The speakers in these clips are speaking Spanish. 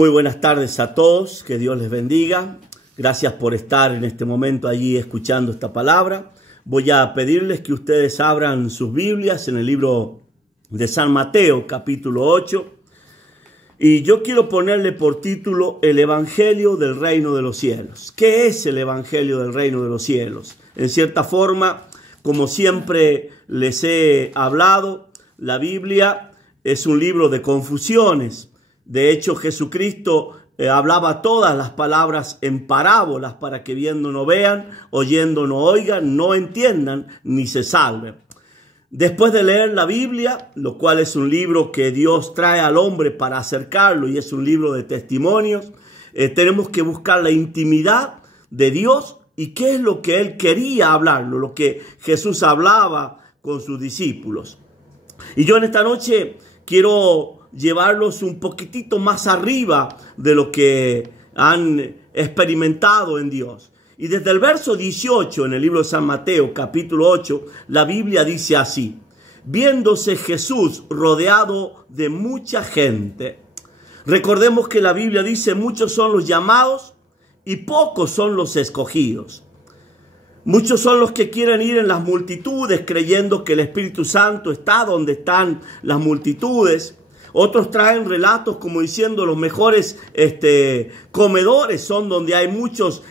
Muy buenas tardes a todos, que Dios les bendiga. Gracias por estar en este momento allí escuchando esta palabra. Voy a pedirles que ustedes abran sus Biblias en el libro de San Mateo, capítulo 8. Y yo quiero ponerle por título el Evangelio del Reino de los Cielos. ¿Qué es el Evangelio del Reino de los Cielos? En cierta forma, como siempre les he hablado, la Biblia es un libro de confusiones. De hecho, Jesucristo hablaba todas las palabras en parábolas para que viendo no vean, oyendo no oigan, no entiendan ni se salven. Después de leer la Biblia, lo cual es un libro que Dios trae al hombre para acercarlo y es un libro de testimonios, tenemos que buscar la intimidad de Dios y qué es lo que Él quería hablarlo, lo que Jesús hablaba con sus discípulos. Y yo en esta noche quiero llevarlos un poquitito más arriba de lo que han experimentado en Dios. Y desde el verso 18 en el libro de San Mateo, capítulo 8, la Biblia dice así: viéndose Jesús rodeado de mucha gente. Recordemos que la Biblia dice: muchos son los llamados y pocos son los escogidos. Muchos son los que quieren ir en las multitudes creyendo que el Espíritu Santo está donde están las multitudes. Otros traen relatos como diciendo los mejores comedores son donde hay muchos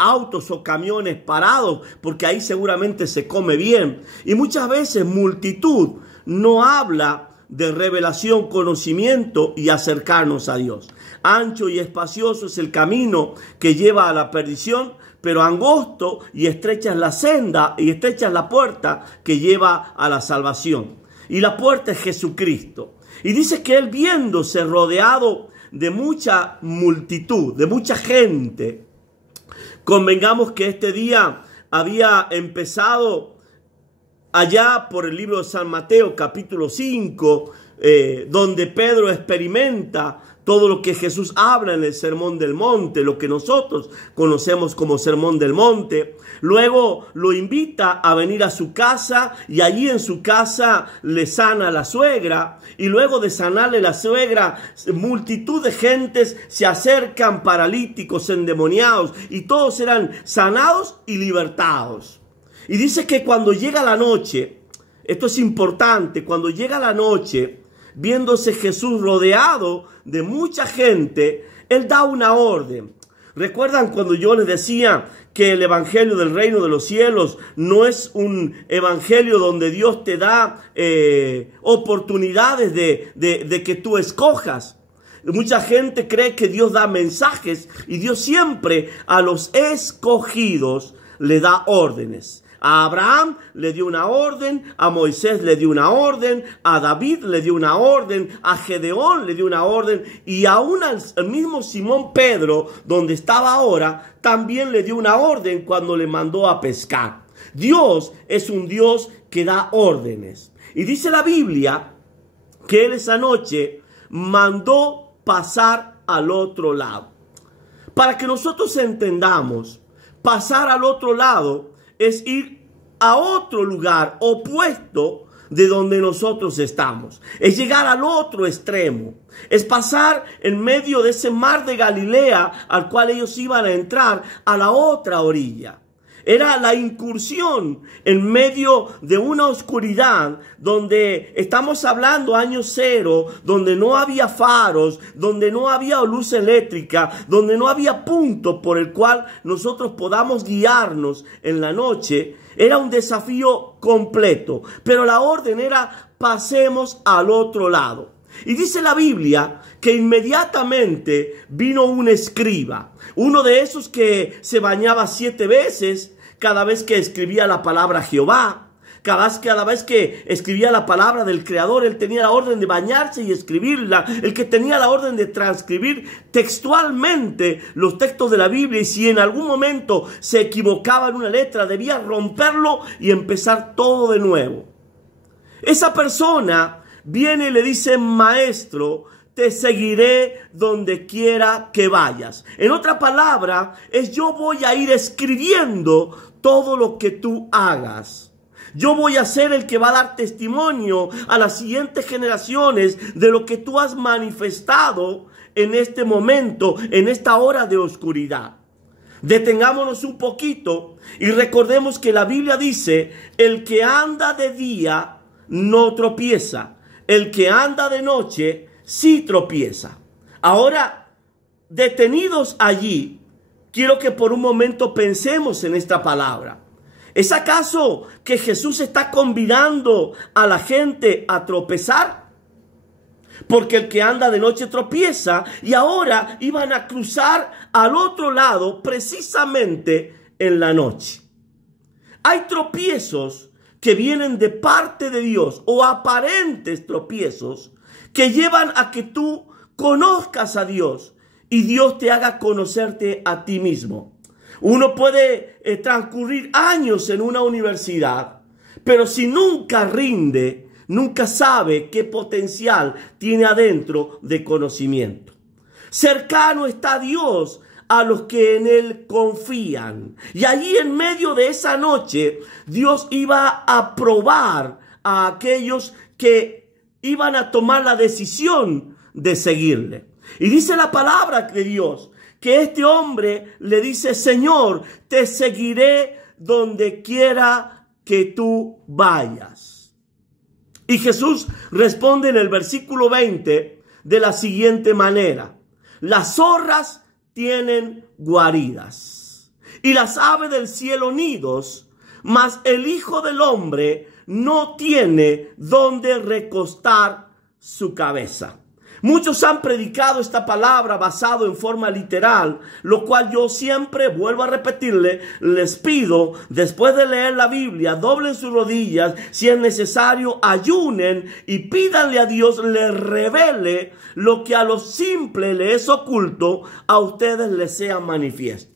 autos o camiones parados, porque ahí seguramente se come bien. Y muchas veces multitud no habla de revelación, conocimiento y acercarnos a Dios. Ancho y espacioso es el camino que lleva a la perdición, pero angosto y estrecha es la senda y estrecha es la puerta que lleva a la salvación. Y la puerta es Jesucristo. Y dice que él, viéndose rodeado de mucha multitud, de mucha gente, convengamos que este día había empezado allá por el libro de San Mateo, capítulo 5, donde Pedro experimenta todo lo que Jesús habla en el Sermón del Monte, lo que nosotros conocemos como Sermón del Monte. Luego lo invita a venir a su casa y allí en su casa le sana a la suegra. Y luego de sanarle la suegra, multitud de gentes se acercan, paralíticos, endemoniados, y todos eran sanados y libertados. Y dice que cuando llega la noche, esto es importante, cuando llega la noche, viéndose Jesús rodeado de mucha gente, Él da una orden. ¿Recuerdan cuando yo les decía que el Evangelio del Reino de los Cielos no es un evangelio donde Dios te da oportunidades de que tú escojas? Mucha gente cree que Dios da mensajes y Dios siempre a los escogidos le da órdenes. A Abraham le dio una orden, a Moisés le dio una orden, a David le dio una orden, a Gedeón le dio una orden y aún al mismo Simón Pedro, donde estaba ahora, también le dio una orden cuando le mandó a pescar. Dios es un Dios que da órdenes. Y dice la Biblia que Él esa noche mandó pasar al otro lado. Para que nosotros entendamos, pasar al otro lado es ir a otro lugar opuesto de donde nosotros estamos. Es llegar al otro extremo. Es pasar en medio de ese mar de Galilea al cual ellos iban a entrar a la otra orilla. Era la incursión en medio de una oscuridad donde estamos hablando año cero, donde no había faros, donde no había luz eléctrica, donde no había punto por el cual nosotros podamos guiarnos en la noche. Era un desafío completo, pero la orden era: pasemos al otro lado. Y dice la Biblia que inmediatamente vino un escriba, uno de esos que se bañaba 7 veces cada vez que escribía la palabra Jehová. Cada vez que escribía la palabra del Creador, él tenía la orden de bañarse y escribirla. El que tenía la orden de transcribir textualmente los textos de la Biblia. Y si en algún momento se equivocaba en una letra, debía romperlo y empezar todo de nuevo. Esa persona viene y le dice: maestro, te seguiré donde quiera que vayas. En otra palabra, yo voy a ir escribiendo todo lo que tú hagas. Yo voy a ser el que va a dar testimonio a las siguientes generaciones de lo que tú has manifestado en este momento, en esta hora de oscuridad. Detengámonos un poquito y recordemos que la Biblia dice: el que anda de día no tropieza, el que anda de noche sí tropieza. Ahora, detenidos allí, quiero que por un momento pensemos en esta palabra. ¿Es acaso que Jesús está convidando a la gente a tropezar? Porque el que anda de noche tropieza, y ahora iban a cruzar al otro lado precisamente en la noche. Hay tropiezos que vienen de parte de Dios, o aparentes tropiezos que llevan a que tú conozcas a Dios y Dios te haga conocerte a ti mismo. Uno puede transcurrir años en una universidad, pero si nunca rinde, nunca sabe qué potencial tiene adentro de conocimiento. Cercano está Dios a los que en Él confían. Y allí en medio de esa noche, Dios iba a probar a aquellos que iban a tomar la decisión de seguirle. Y dice la palabra de Dios que este hombre le dice: Señor, te seguiré donde quiera que tú vayas. Y Jesús responde en el versículo 20 de la siguiente manera: las zorras tienen guaridas y las aves del cielo nidos, mas el Hijo del Hombre no tiene donde recostar su cabeza. Muchos han predicado esta palabra basado en forma literal, lo cual yo siempre vuelvo a repetirle, les pido, después de leer la Biblia, doblen sus rodillas, si es necesario, ayunen y pídanle a Dios le revele lo que a los simples les es oculto, a ustedes les sea manifiesto.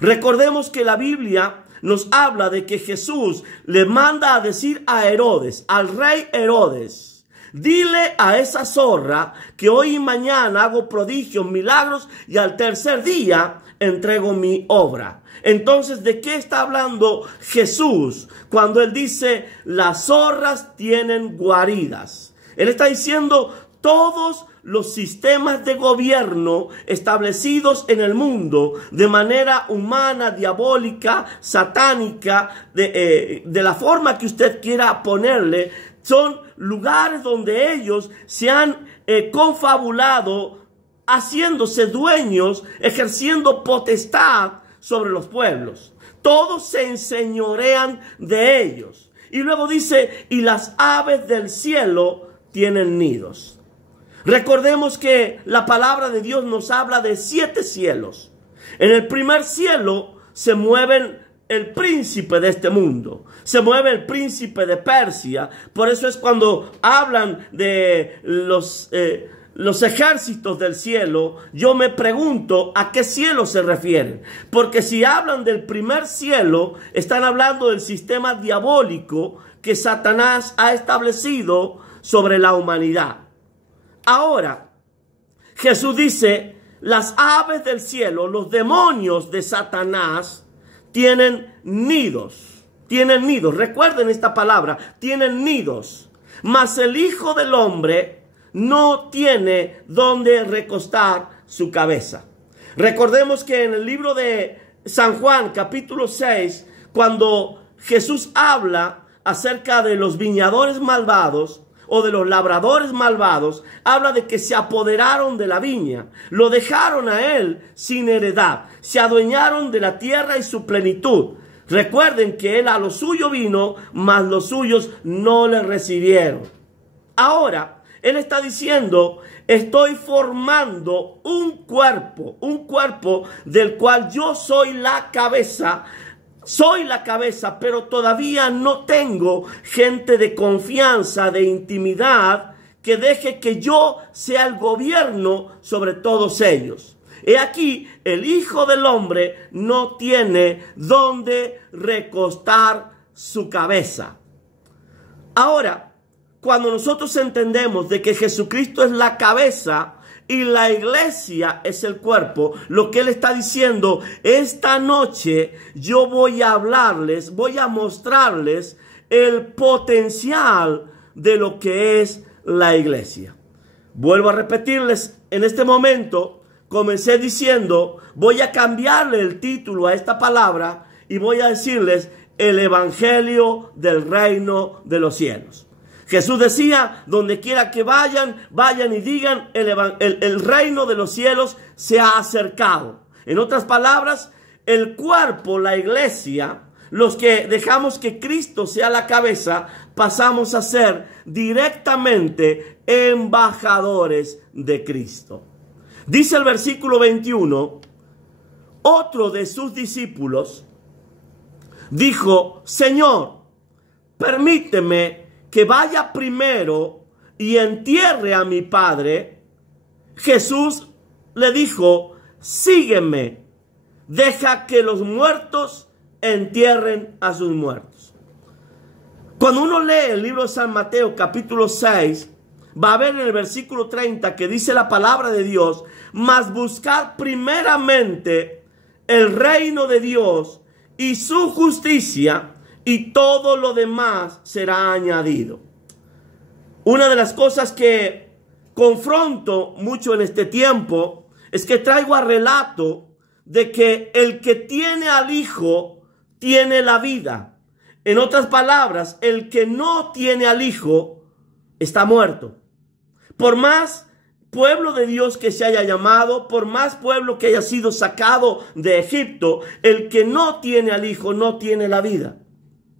Recordemos que la Biblia nos habla de que Jesús le manda a decir a Herodes, al rey Herodes: dile a esa zorra que hoy y mañana hago prodigios, milagros, y al tercer día entrego mi obra. Entonces, ¿de qué está hablando Jesús cuando Él dice las zorras tienen guaridas? Él está diciendo todos los sistemas de gobierno establecidos en el mundo de manera humana, diabólica, satánica, de la forma que usted quiera ponerle, son lugares donde ellos se han confabulado, haciéndose dueños, ejerciendo potestad sobre los pueblos. Todos se enseñorean de ellos. Y luego dice: y las aves del cielo tienen nidos. Recordemos que la palabra de Dios nos habla de 7 cielos. En el primer cielo se mueven el príncipe de este mundo, se mueve el príncipe de Persia. Por eso es cuando hablan de los ejércitos del cielo, yo me pregunto a qué cielo se refieren. Porque si hablan del primer cielo, están hablando del sistema diabólico que Satanás ha establecido sobre la humanidad. Ahora, Jesús dice: las aves del cielo, los demonios de Satanás, tienen nidos. Tienen nidos. Recuerden esta palabra: tienen nidos. Mas el Hijo del Hombre no tiene donde recostar su cabeza. Recordemos que en el libro de San Juan, capítulo 6, cuando Jesús habla acerca de los viñadores malvados, o de los labradores malvados, habla de que se apoderaron de la viña, lo dejaron a él sin heredad, se adueñaron de la tierra y su plenitud. Recuerden que él a lo suyo vino, mas los suyos no le recibieron. Ahora, él está diciendo: estoy formando un cuerpo del cual yo soy la cabeza. Soy la cabeza, pero todavía no tengo gente de confianza, de intimidad, que deje que yo sea el gobierno sobre todos ellos. He aquí, el Hijo del Hombre no tiene donde recostar su cabeza. Ahora, cuando nosotros entendemos de que Jesucristo es la cabeza y la iglesia es el cuerpo, lo que Él está diciendo: esta noche yo voy a hablarles, voy a mostrarles el potencial de lo que es la iglesia. Vuelvo a repetirles en este momento comencé diciendo, voy a cambiarle el título a esta palabra y voy a decirles el Evangelio del reino de los cielos. Jesús decía, donde quiera que vayan y digan, el reino de los cielos se ha acercado. En otras palabras, el cuerpo, la iglesia, los que dejamos que Cristo sea la cabeza, pasamos a ser directamente embajadores de Cristo. Dice el versículo 21, otro de sus discípulos dijo, Señor, permíteme que vaya primero y entierre a mi padre. Jesús le dijo, sígueme, deja que los muertos entierren a sus muertos. Cuando uno lee el libro de San Mateo capítulo 6, va a ver en el versículo 30 que dice la palabra de Dios, mas buscar primeramente el reino de Dios y su justicia, y todo lo demás será añadido. Una de las cosas que confronto mucho en este tiempo es que traigo a relato de que el que tiene al Hijo tiene la vida. En otras palabras, el que no tiene al Hijo está muerto. Por más pueblo de Dios que se haya llamado, por más pueblo que haya sido sacado de Egipto, el que no tiene al Hijo no tiene la vida.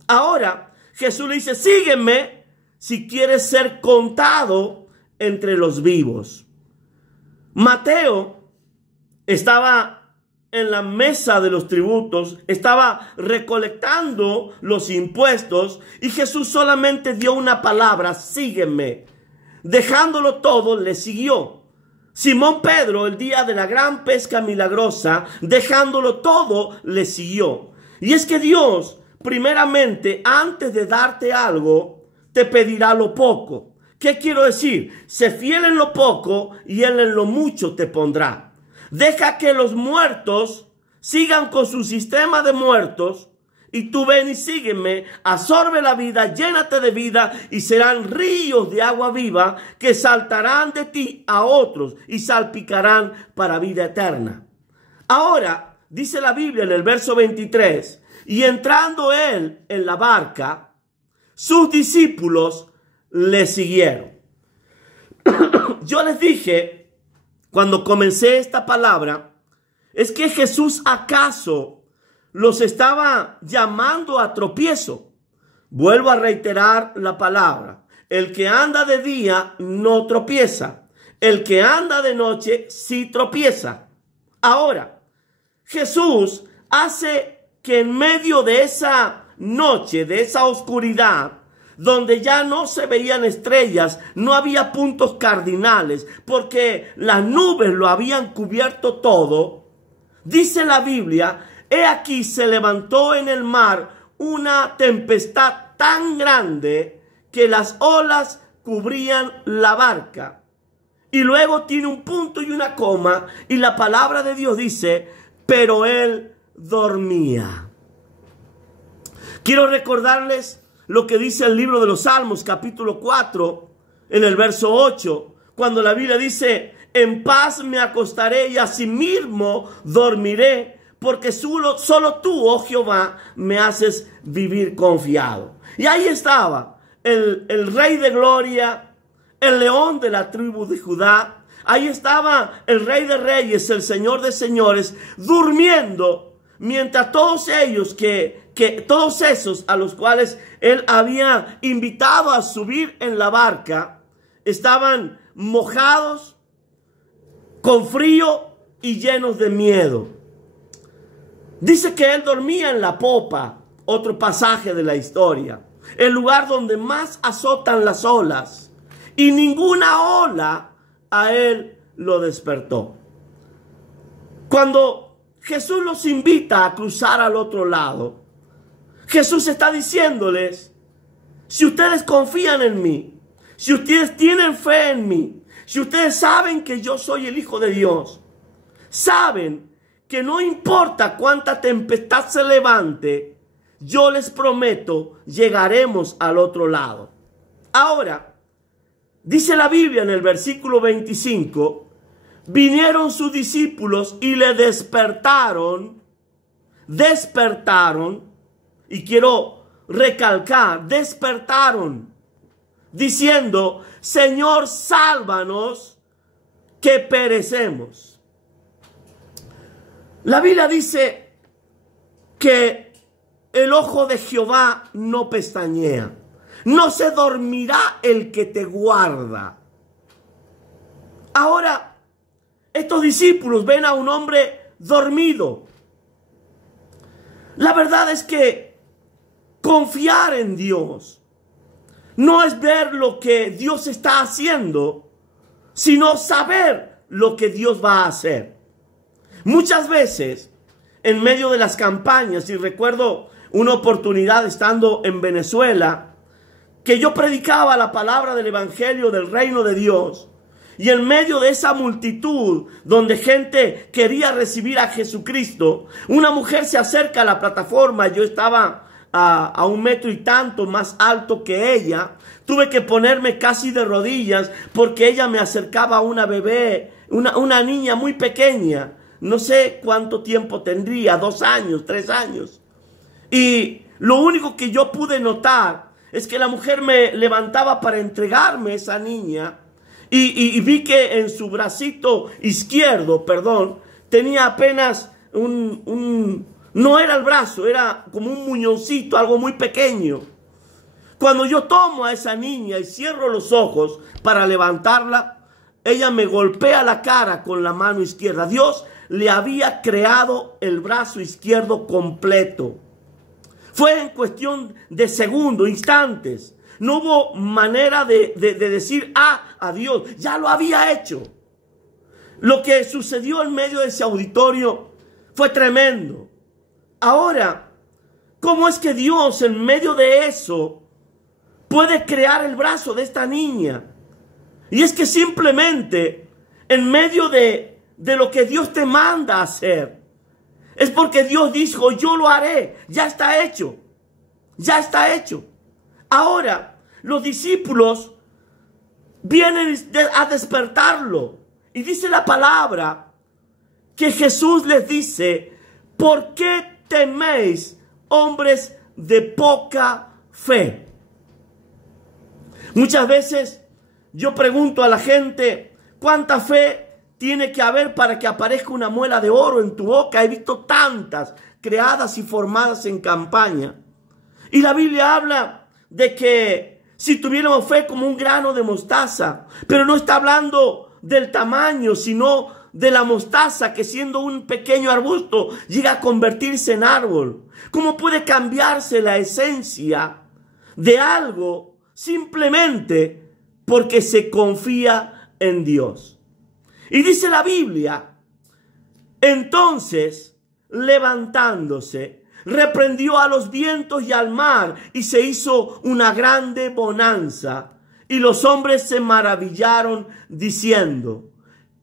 Ahora Jesús le dice, sígueme si quieres ser contado entre los vivos. Mateo estaba en la mesa de los tributos, estaba recolectando los impuestos y Jesús solamente dio una palabra, sígueme. Dejándolo todo, le siguió. Simón Pedro, el día de la gran pesca milagrosa, dejándolo todo, le siguió. Y es que Dios, primeramente, antes de darte algo, te pedirá lo poco. ¿Qué quiero decir? Sé fiel en lo poco y Él en lo mucho te pondrá. Deja que los muertos sigan con su sistema de muertos y tú ven y sígueme, absorbe la vida, llénate de vida y serán ríos de agua viva que saltarán de ti a otros y salpicarán para vida eterna. Ahora, dice la Biblia en el verso 23, y entrando él en la barca, sus discípulos le siguieron. Yo les dije, cuando comencé esta palabra, es que Jesús acaso los estaba llamando a tropiezo. Vuelvo a reiterar la palabra. El que anda de día no tropieza. El que anda de noche sí tropieza. Ahora, Jesús hace que en medio de esa noche, de esa oscuridad, donde ya no se veían estrellas, no había puntos cardinales, porque las nubes lo habían cubierto todo, dice la Biblia, he aquí se levantó en el mar una tempestad tan grande que las olas cubrían la barca. Y luego tiene un punto y una coma y la palabra de Dios dice, pero él dormía. Quiero recordarles lo que dice el libro de los Salmos, capítulo 4, en el verso 8, cuando la Biblia dice, en paz me acostaré y asimismo dormiré, porque solo tú, oh Jehová, me haces vivir confiado. Y ahí estaba el Rey de Gloria, el León de la tribu de Judá. Ahí estaba el Rey de Reyes, el Señor de Señores, durmiendo, mientras todos ellos todos esos a los cuales él había invitado a subir en la barca, estaban mojados, con frío y llenos de miedo. Dice que él dormía en la popa, otro pasaje de la historia, el lugar donde más azotan las olas, y ninguna ola a él lo despertó. Cuando Jesús los invita a cruzar al otro lado, Jesús está diciéndoles, si ustedes confían en mí, si ustedes tienen fe en mí, si ustedes saben que yo soy el Hijo de Dios, saben que no importa cuánta tempestad se levante, yo les prometo, llegaremos al otro lado. Ahora, dice la Biblia en el versículo 25, vinieron sus discípulos y le despertaron, y quiero recalcar, despertaron, diciendo: Señor, sálvanos, que perecemos. La Biblia dice que el ojo de Jehová no pestañea, no se dormirá el que te guarda. Ahora, estos discípulos ven a un hombre dormido. La verdad es que confiar en Dios no es ver lo que Dios está haciendo, sino saber lo que Dios va a hacer. Muchas veces, en medio de las campañas, y recuerdo una oportunidad estando en Venezuela, que yo predicaba la palabra del evangelio del reino de Dios, y en medio de esa multitud donde gente quería recibir a Jesucristo, una mujer se acerca a la plataforma. Yo estaba a 1 metro y tanto más alto que ella. Tuve que ponerme casi de rodillas porque ella me acercaba a una bebé, una niña muy pequeña. No sé cuánto tiempo tendría, 2 años, 3 años. Y lo único que yo pude notar es que la mujer me levantaba para entregarme esa niña. Y vi que en su bracito izquierdo, tenía apenas no era el brazo, era como un muñoncito, algo muy pequeño. Cuando yo tomo a esa niña y cierro los ojos para levantarla, ella me golpea la cara con la mano izquierda. Dios le había creado el brazo izquierdo completo. Fue en cuestión de segundos, instantes. No hubo manera de decir a Dios, ya lo había hecho. Lo que sucedió en medio de ese auditorio fue tremendo. Ahora, ¿cómo es que Dios en medio de eso puede crear el brazo de esta niña? Y es que simplemente en medio de lo que Dios te manda a hacer, es porque Dios dijo: yo lo haré, ya está hecho, ya está hecho. Ahora, los discípulos vienen a despertarlo. Y dice la palabra que Jesús les dice: ¿por qué teméis, hombres de poca fe? Muchas veces yo pregunto a la gente: ¿cuánta fe tiene que haber para que aparezca una muela de oro en tu boca? He visto tantas creadas y formadas en campaña. Y la Biblia habla de que si tuviéramos fe como un grano de mostaza, pero no está hablando del tamaño, sino de la mostaza, que siendo un pequeño arbusto llega a convertirse en árbol. ¿Cómo puede cambiarse la esencia de algo simplemente porque se confía en Dios? Y dice la Biblia: entonces, levantándose, reprendió a los vientos y al mar, y se hizo una grande bonanza. Y los hombres se maravillaron, diciendo: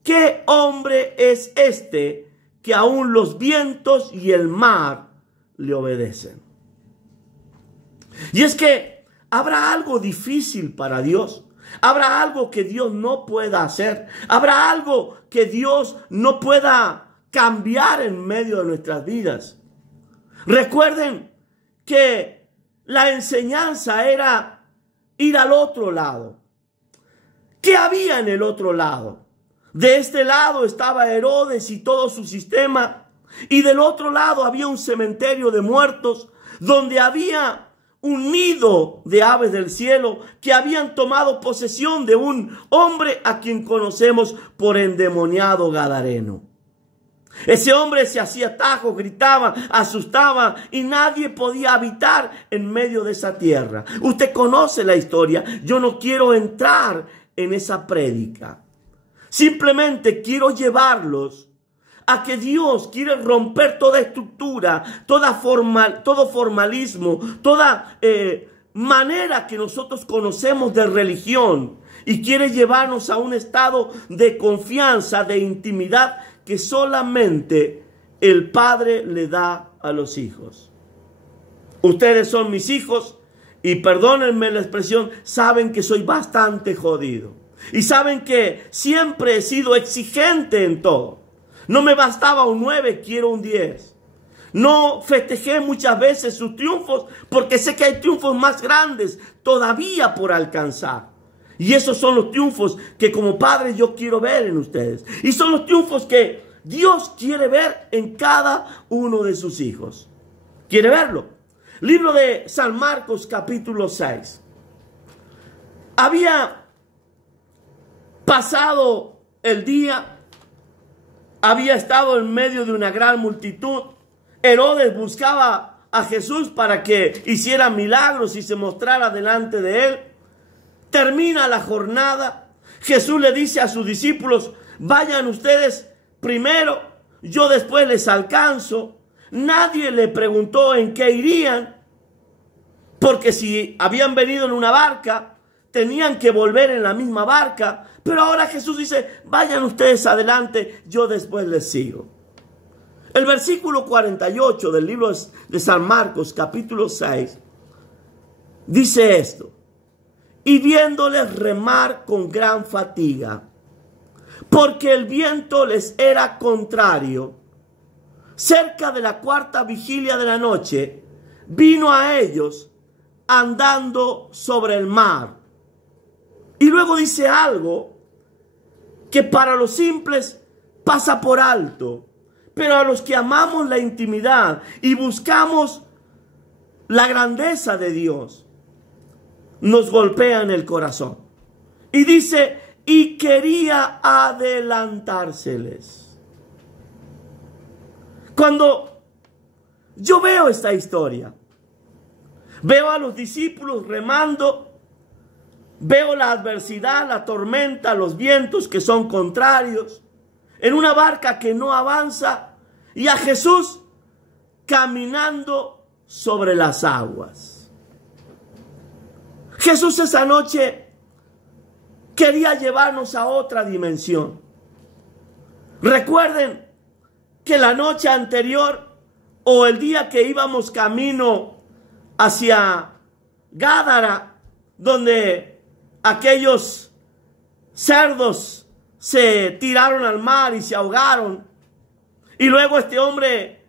¿qué hombre es este que aún los vientos y el mar le obedecen? Y es que habrá algo difícil para Dios. Habrá algo que Dios no pueda hacer. Habrá algo que Dios no pueda cambiar en medio de nuestras vidas. Recuerden que la enseñanza era ir al otro lado. ¿Qué había en el otro lado? De este lado estaba Herodes y todo su sistema, y del otro lado había un cementerio de muertos donde había un nido de aves del cielo que habían tomado posesión de un hombre a quien conocemos por endemoniado gadareno. Ese hombre se hacía tajos, gritaba, asustaba, y nadie podía habitar en medio de esa tierra. Usted conoce la historia. Yo no quiero entrar en esa prédica. Simplemente quiero llevarlos a que Dios quiere romper toda estructura, todo formalismo, toda manera que nosotros conocemos de religión, y quiere llevarnos a un estado de confianza, de intimidad que solamente el Padre le da a los hijos. Ustedes son mis hijos y, perdónenme la expresión, saben que soy bastante jodido. Y saben que siempre he sido exigente en todo. No me bastaba un 9, quiero un 10. No festejé muchas veces sus triunfos porque sé que hay triunfos más grandes todavía por alcanzar. Y esos son los triunfos que como padre yo quiero ver en ustedes. Y son los triunfos que Dios quiere ver en cada uno de sus hijos. ¿Quiere verlo? Libro de San Marcos, capítulo 6. Había pasado el día, había estado en medio de una gran multitud. Herodes buscaba a Jesús para que hiciera milagros y se mostrara delante de él. Termina la jornada. Jesús le dice a sus discípulos: vayan ustedes primero, yo después les alcanzo. Nadie le preguntó en qué irían, porque si habían venido en una barca, tenían que volver en la misma barca. Pero ahora Jesús dice: vayan ustedes adelante, yo después les sigo. El versículo 48 del libro de San Marcos, capítulo 6, dice esto: y viéndoles remar con gran fatiga, porque el viento les era contrario, cerca de la cuarta vigilia de la noche, vino a ellos andando sobre el mar. Y luego dice algo que para los simples pasa por alto, pero a los que amamos la intimidad y buscamos la grandeza de Dios, nos golpea en el corazón. Y dice: y quería adelantárseles. Cuando yo veo esta historia, veo a los discípulos remando, veo la adversidad, la tormenta, los vientos que son contrarios, en una barca que no avanza, y a Jesús caminando sobre las aguas. Jesús esa noche quería llevarnos a otra dimensión. Recuerden que la noche anterior o el día que íbamos camino hacia Gádara, donde aquellos cerdos se tiraron al mar y se ahogaron, y luego este hombre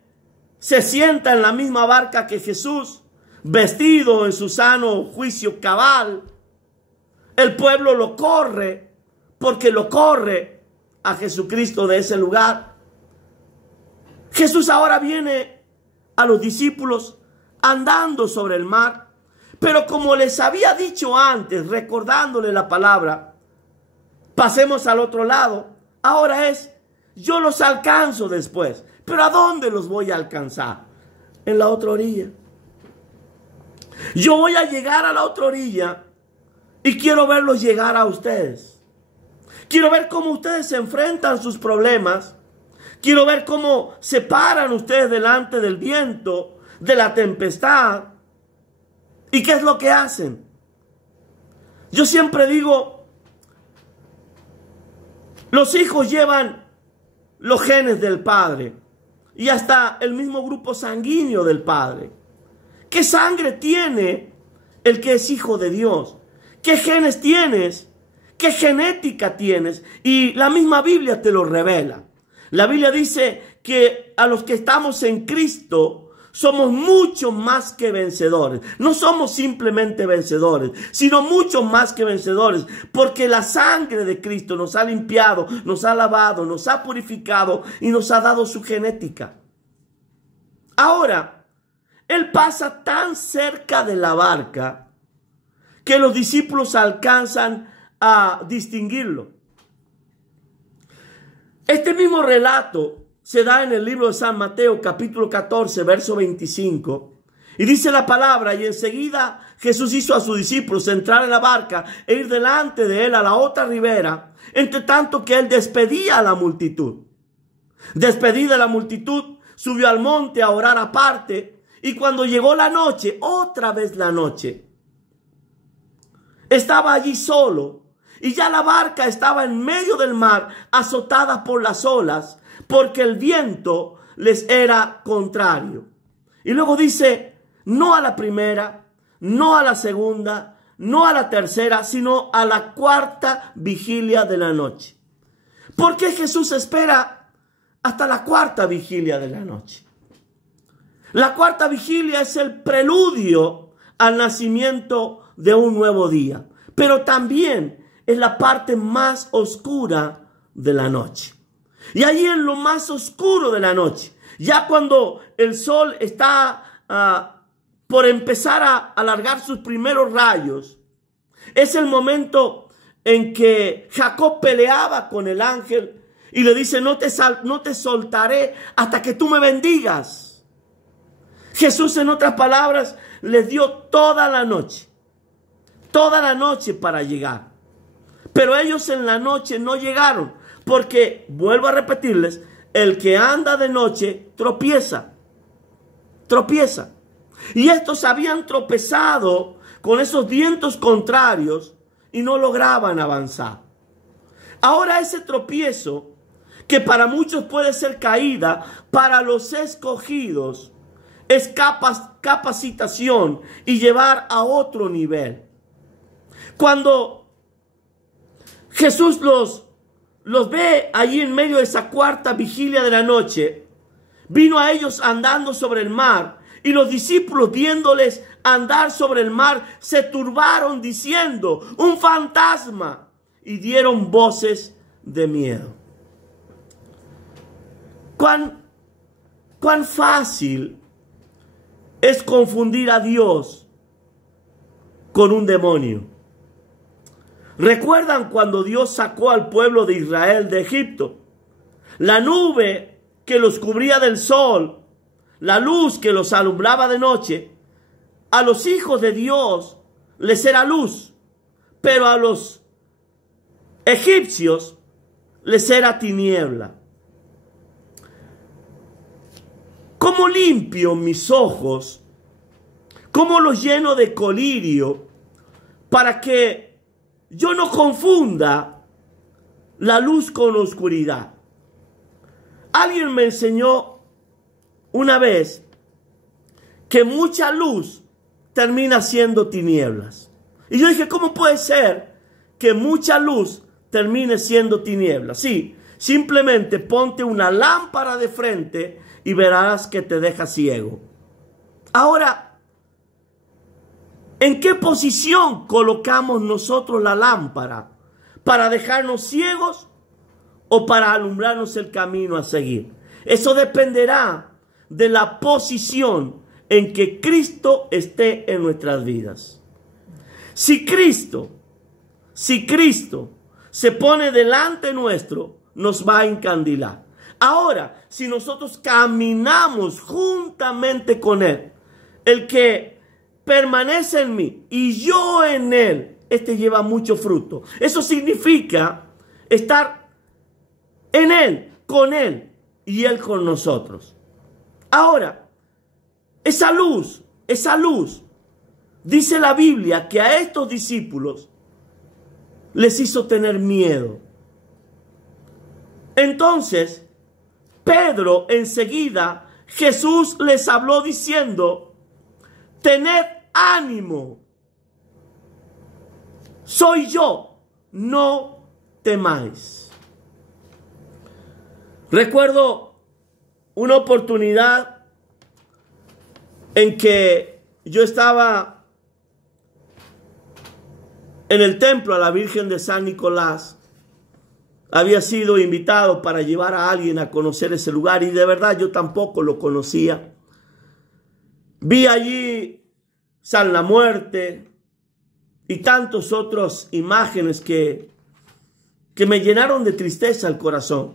se sienta en la misma barca que Jesús, vestido en su sano juicio cabal. El pueblo lo corre, porque lo corre a Jesucristo de ese lugar. Jesús ahora viene a los discípulos andando sobre el mar, pero como les había dicho antes, recordándole la palabra: pasemos al otro lado. Ahora es: yo los alcanzo después. ¿Pero a dónde los voy a alcanzar? En la otra orilla. Yo voy a llegar a la otra orilla y quiero verlos llegar a ustedes. Quiero ver cómo ustedes se enfrentan sus problemas. Quiero ver cómo se paran ustedes delante del viento, de la tempestad. ¿Y qué es lo que hacen? Yo siempre digo, los hijos llevan los genes del padre y hasta el mismo grupo sanguíneo del padre. ¿Qué sangre tiene el que es hijo de Dios? ¿Qué genes tienes? ¿Qué genética tienes? Y la misma Biblia te lo revela. La Biblia dice que a los que estamos en Cristo somos mucho más que vencedores. No somos simplemente vencedores, sino mucho más que vencedores, porque la sangre de Cristo nos ha limpiado, nos ha lavado, nos ha purificado y nos ha dado su genética. Ahora, Él pasa tan cerca de la barca que los discípulos alcanzan a distinguirlo. Este mismo relato se da en el libro de San Mateo, capítulo 14, verso 25. Y dice la palabra: y enseguida Jesús hizo a sus discípulos entrar en la barca e ir delante de él a la otra ribera, entre tanto que él despedía a la multitud. Despedida la multitud, subió al monte a orar aparte, y cuando llegó la noche, otra vez la noche, estaba allí solo, y ya la barca estaba en medio del mar, azotada por las olas, porque el viento les era contrario. Y luego dice: no a la primera, no a la segunda, no a la tercera, sino a la cuarta vigilia de la noche. ¿Por qué Jesús espera hasta la cuarta vigilia de la noche? La cuarta vigilia es el preludio al nacimiento de un nuevo día, pero también es la parte más oscura de la noche. Y allí en lo más oscuro de la noche, ya cuando el sol está por empezar a alargar sus primeros rayos, es el momento en que Jacob peleaba con el ángel y le dice, no te soltaré hasta que tú me bendigas. Jesús, en otras palabras, les dio toda la noche para llegar. Pero ellos en la noche no llegaron, porque, vuelvo a repetirles, el que anda de noche tropieza. Y estos habían tropezado con esos vientos contrarios y no lograban avanzar. Ahora ese tropiezo, que para muchos puede ser caída, para los escogidos es capacitación y llevar a otro nivel. Cuando Jesús los ve allí en medio de esa cuarta vigilia de la noche, vino a ellos andando sobre el mar, y los discípulos, viéndoles andar sobre el mar, se turbaron diciendo, un fantasma, y dieron voces de miedo. Cuán fácil es confundir a Dios con un demonio. ¿Recuerdan cuando Dios sacó al pueblo de Israel de Egipto? La nube que los cubría del sol, la luz que los alumbraba de noche, a los hijos de Dios les era luz, pero a los egipcios les era tiniebla. ¿Cómo limpio mis ojos? ¿Cómo los lleno de colirio para que yo no confunda la luz con la oscuridad? Alguien me enseñó una vez que mucha luz termina siendo tinieblas. Y yo dije, ¿cómo puede ser que mucha luz termine siendo tinieblas? Sí, simplemente ponte una lámpara de frente y verás que te deja ciego. Ahora, ¿en qué posición colocamos nosotros la lámpara? ¿Para dejarnos ciegos o para alumbrarnos el camino a seguir? Eso dependerá de la posición en que Cristo esté en nuestras vidas. Si Cristo se pone delante nuestro, nos va a encandilar. Ahora, si nosotros caminamos juntamente con Él, el que permanece en mí y yo en Él, este lleva mucho fruto. Eso significa estar en Él, con Él y Él con nosotros. Ahora, esa luz, dice la Biblia que a estos discípulos les hizo tener miedo. Entonces, Pedro, enseguida, Jesús les habló diciendo, tened ánimo, soy yo, no temáis. Recuerdo una oportunidad en que yo estaba en el templo a la Virgen de San Nicolás. Había sido invitado para llevar a alguien a conocer ese lugar y de verdad yo tampoco lo conocía. Vi allí San la Muerte y tantas otras imágenes que me llenaron de tristeza el corazón.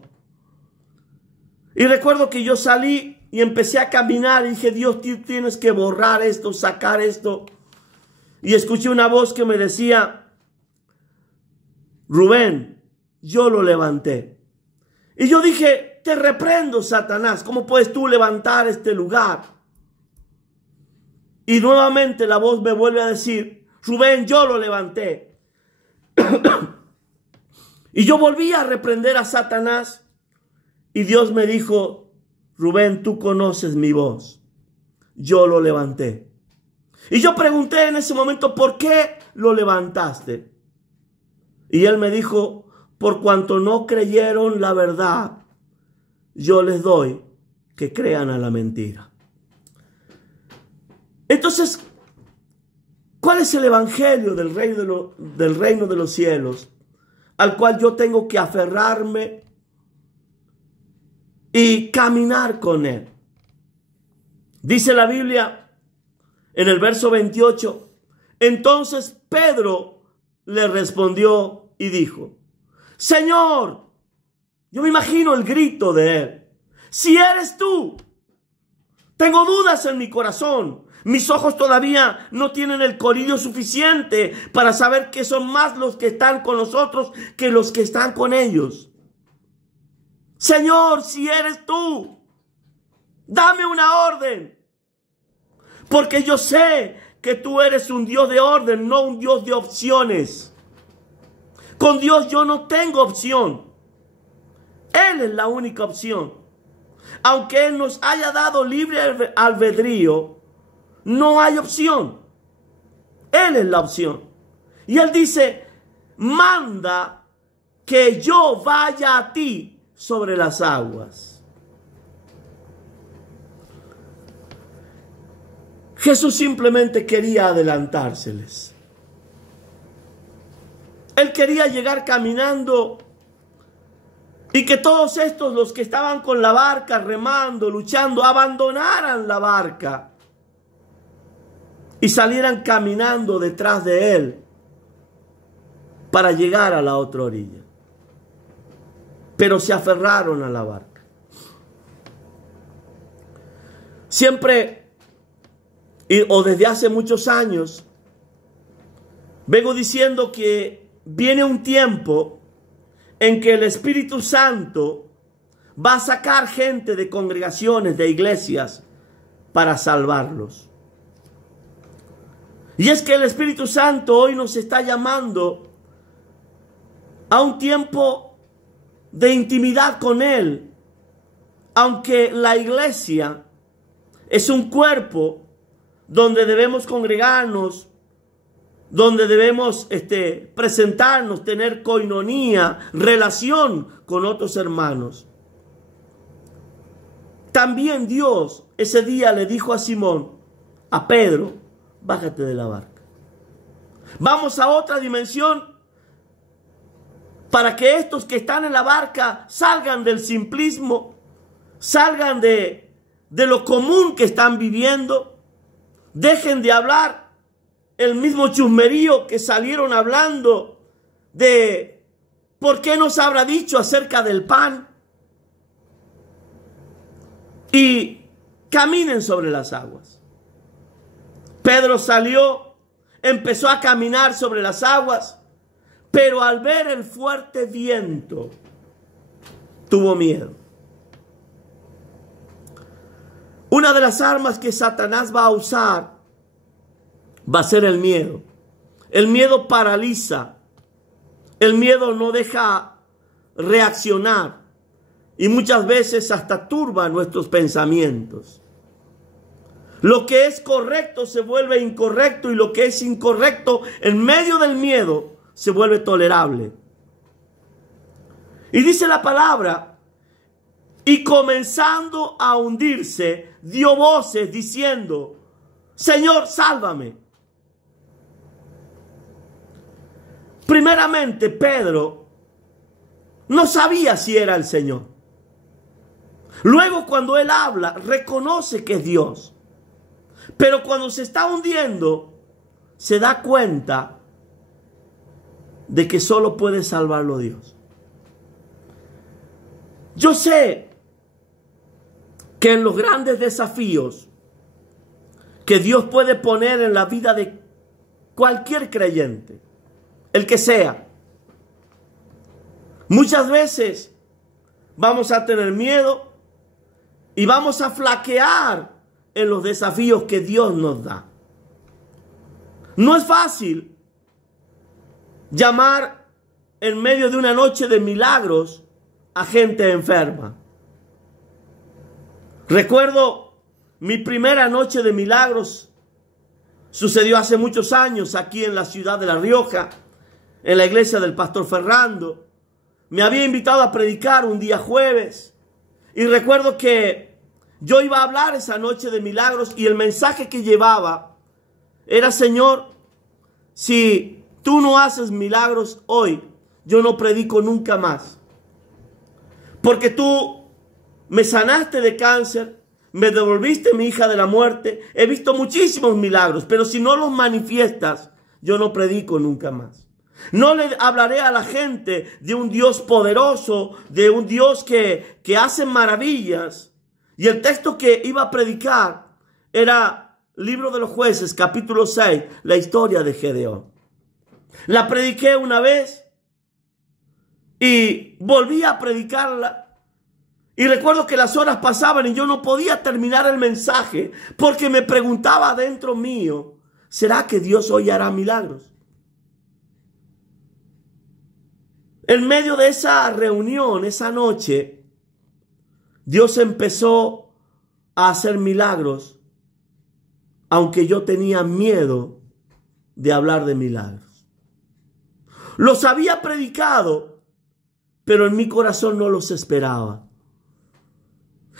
Y recuerdo que yo salí y empecé a caminar y dije, Dios, tienes que borrar esto, sacar esto. Y escuché una voz que me decía, Rubén, yo lo levanté. Y yo dije, te reprendo, Satanás, ¿cómo puedes tú levantar este lugar? Y nuevamente la voz me vuelve a decir, Rubén, yo lo levanté. Y yo volví a reprender a Satanás. Y Dios me dijo, Rubén, tú conoces mi voz. Yo lo levanté. Y yo pregunté en ese momento, ¿por qué lo levantaste? Y él me dijo, por cuanto no creyeron la verdad, yo les doy que crean a la mentira. Entonces, ¿cuál es el evangelio del reino de los cielos al cual yo tengo que aferrarme y caminar con él? Dice la Biblia en el verso 28, entonces Pedro le respondió y dijo, Señor, yo me imagino el grito de él, si eres tú, tengo dudas en mi corazón. Mis ojos todavía no tienen el colirio suficiente para saber que son más los que están con nosotros que los que están con ellos. Señor, si eres tú, dame una orden. Porque yo sé que tú eres un Dios de orden, no un Dios de opciones. Con Dios yo no tengo opción. Él es la única opción. Aunque Él nos haya dado libre albedrío, no hay opción. Él es la opción. Y Él dice, manda que yo vaya a ti sobre las aguas. Jesús simplemente quería adelantárseles. Él quería llegar caminando y que todos estos, los que estaban con la barca, remando, luchando, abandonaran la barca y salieran caminando detrás de él para llegar a la otra orilla. Pero se aferraron a la barca. Siempre, o desde hace muchos años, vengo diciendo que viene un tiempo en que el Espíritu Santo va a sacar gente de congregaciones, de iglesias, para salvarlos. Y es que el Espíritu Santo hoy nos está llamando a un tiempo de intimidad con Él. Aunque la iglesia es un cuerpo donde debemos congregarnos, donde debemos presentarnos, tener coinonía, relación con otros hermanos. También Dios ese día le dijo a Simón, a Pedro, bájate de la barca. Vamos a otra dimensión para que estos que están en la barca salgan del simplismo, salgan de lo común que están viviendo, dejen de hablar el mismo chusmerío que salieron hablando de por qué nos habrá dicho acerca del pan, y caminen sobre las aguas. Pedro salió, empezó a caminar sobre las aguas, pero al ver el fuerte viento, tuvo miedo. Una de las armas que Satanás va a usar va a ser el miedo. El miedo paraliza. El miedo no deja reaccionar. Y muchas veces hasta turba nuestros pensamientos. Lo que es correcto se vuelve incorrecto y lo que es incorrecto en medio del miedo se vuelve tolerable. Y dice la palabra, y comenzando a hundirse, dio voces diciendo, Señor, sálvame. Primeramente, Pedro no sabía si era el Señor. Luego, cuando él habla, reconoce que es Dios. Pero cuando se está hundiendo, se da cuenta de que solo puede salvarlo Dios. Yo sé que en los grandes desafíos que Dios puede poner en la vida de cualquier creyente, el que sea, muchas veces vamos a tener miedo y vamos a flaquear en los desafíos que Dios nos da. No es fácil llamar en medio de una noche de milagros a gente enferma. Recuerdo mi primera noche de milagros. Sucedió hace muchos años aquí en la ciudad de La Rioja, en la iglesia del pastor Fernando. Me había invitado a predicar un día jueves. Y recuerdo que yo iba a hablar esa noche de milagros y el mensaje que llevaba era: Señor, si tú no haces milagros hoy, yo no predico nunca más. Porque tú me sanaste de cáncer, me devolviste mi hija de la muerte, he visto muchísimos milagros, pero si no los manifiestas, yo no predico nunca más. No le hablaré a la gente de un Dios poderoso, de un Dios que hace maravillas. Y el texto que iba a predicar era Libro de los Jueces, capítulo 6, la historia de Gedeón. La prediqué una vez y volví a predicarla. Y recuerdo que las horas pasaban y yo no podía terminar el mensaje porque me preguntaba dentro mío: ¿será que Dios hoy hará milagros? En medio de esa reunión, esa noche, Dios empezó a hacer milagros, aunque yo tenía miedo de hablar de milagros. Los había predicado, pero en mi corazón no los esperaba.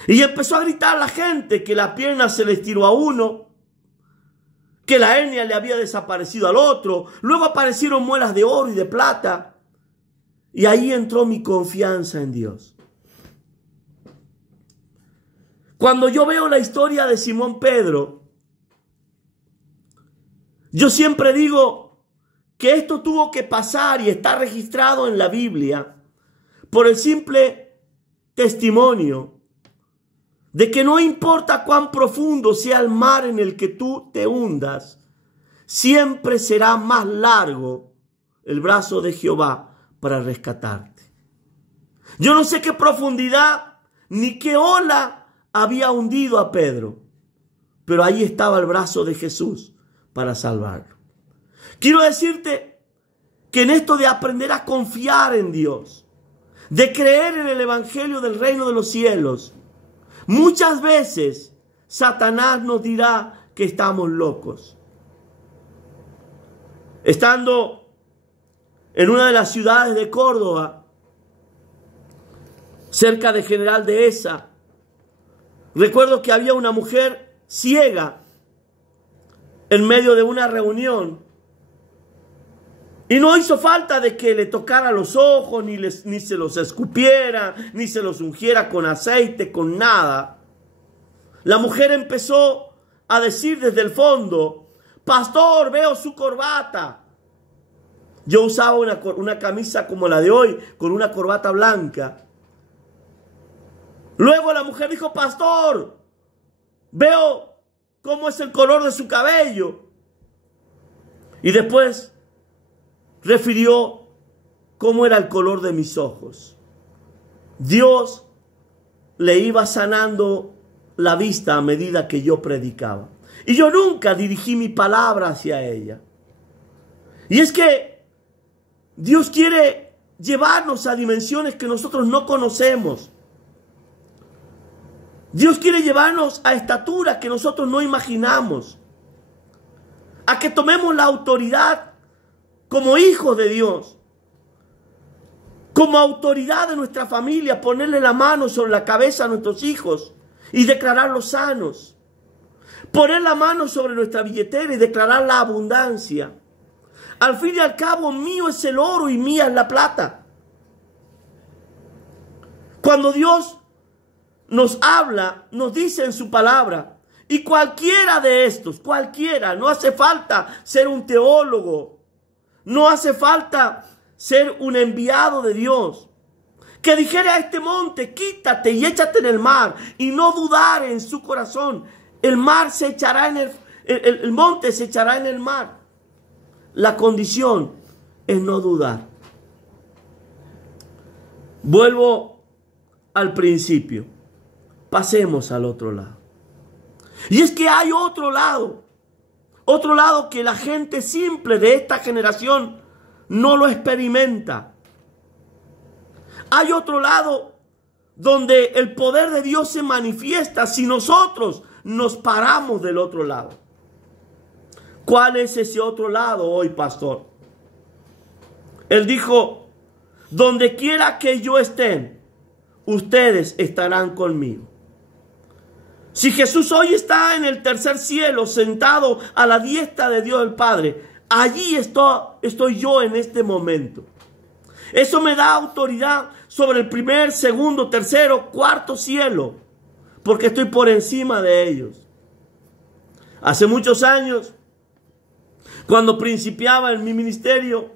Y empezó a gritar la gente que la pierna se le estiró a uno, que la hernia le había desaparecido al otro. Luego aparecieron muelas de oro y de plata. Y ahí entró mi confianza en Dios. Cuando yo veo la historia de Simón Pedro, yo siempre digo que esto tuvo que pasar y está registrado en la Biblia por el simple testimonio de que no importa cuán profundo sea el mar en el que tú te hundas, siempre será más largo el brazo de Jehová para rescatarte. Yo no sé qué profundidad ni qué ola había hundido a Pedro, pero ahí estaba el brazo de Jesús para salvarlo. Quiero decirte que en esto de aprender a confiar en Dios, de creer en el evangelio del reino de los cielos, muchas veces Satanás nos dirá que estamos locos. Estando en una de las ciudades de Córdoba, cerca de General Dehesa, recuerdo que había una mujer ciega en medio de una reunión. Y no hizo falta de que le tocara los ojos, ni se los escupiera, ni se los ungiera con aceite, con nada. La mujer empezó a decir desde el fondo: pastor, veo su corbata. Yo usaba una camisa como la de hoy, con una corbata blanca. Luego la mujer dijo: pastor, veo cómo es el color de su cabello. Y después refirió cómo era el color de mis ojos. Dios le iba sanando la vista a medida que yo predicaba. Y yo nunca dirigí mi palabra hacia ella. Y es que Dios quiere llevarnos a dimensiones que nosotros no conocemos. Dios quiere llevarnos a estaturas que nosotros no imaginamos. A que tomemos la autoridad como hijos de Dios, como autoridad de nuestra familia, ponerle la mano sobre la cabeza a nuestros hijos y declararlos sanos. Poner la mano sobre nuestra billetera y declarar la abundancia. Al fin y al cabo, mío es el oro y mía es la plata. Cuando Dios nos habla, nos dice en su palabra, y cualquiera de estos, cualquiera, no hace falta ser un teólogo, no hace falta ser un enviado de Dios, que dijera a este monte: quítate y échate en el mar, y no dudar en su corazón. El mar se echará en el monte se echará en el mar. La condición es no dudar. Vuelvo al principio. Pasemos al otro lado. Y es que hay otro lado que la gente simple de esta generación no lo experimenta. Hay otro lado donde el poder de Dios se manifiesta si nosotros nos paramos del otro lado. ¿Cuál es ese otro lado hoy, pastor? Él dijo, donde quiera que yo esté, ustedes estarán conmigo. Si Jesús hoy está en el tercer cielo, sentado a la diestra de Dios el Padre, allí estoy yo en este momento. Eso me da autoridad sobre el primer, segundo, tercero, cuarto cielo, porque estoy por encima de ellos. Hace muchos años, cuando principiaba en mi ministerio,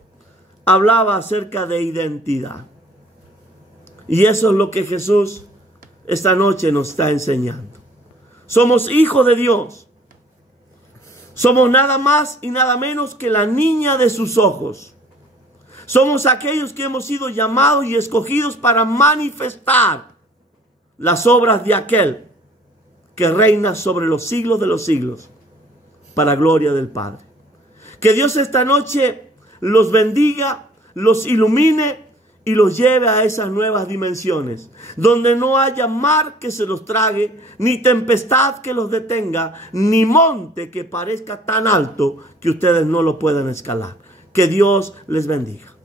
hablaba acerca de identidad. Y eso es lo que Jesús esta noche nos está enseñando. Somos hijos de Dios. Somos nada más y nada menos que la niña de sus ojos. Somos aquellos que hemos sido llamados y escogidos para manifestar las obras de aquel que reina sobre los siglos de los siglos, para gloria del Padre. Que Dios esta noche los bendiga, los ilumine y los lleve a esas nuevas dimensiones, donde no haya mar que se los trague, ni tempestad que los detenga, ni monte que parezca tan alto que ustedes no lo puedan escalar. Que Dios les bendiga.